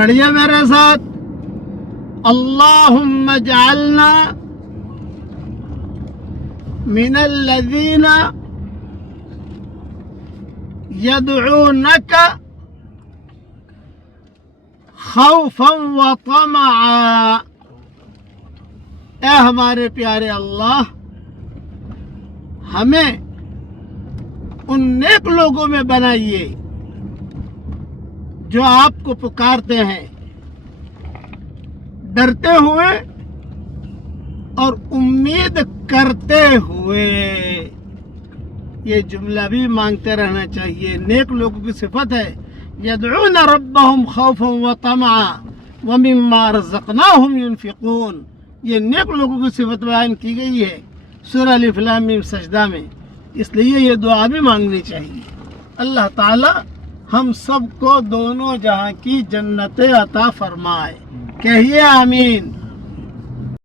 پڑھیے میرے ساتھ، اللہم اجعلنا من الذین یدعونک خوفا وطمعا۔ اے ہمارے پیارے اللہ، ہمیں ان نیک لوگوں میں بنائیے جو آپ کو پکارتے ہیں ڈرتے ہوئے اور امید کرتے ہوئے۔ یہ جملہ بھی مانگتے رہنا چاہیے۔ نیک لوگوں کی صفت ہے یدعون ربهم خوفا وطمعا ومما رزقناهم ينفقون۔ یہ نیک لوگوں کی صفت بیان کی گئی ہے سورہ الف لام میم سجدہ میں، اس لیے یہ دعا بھی مانگنی چاہیے۔ اللہ تعالی ہم سب کو دونوں جہاں کی جنتیں عطا فرمائے، کہیے آمین۔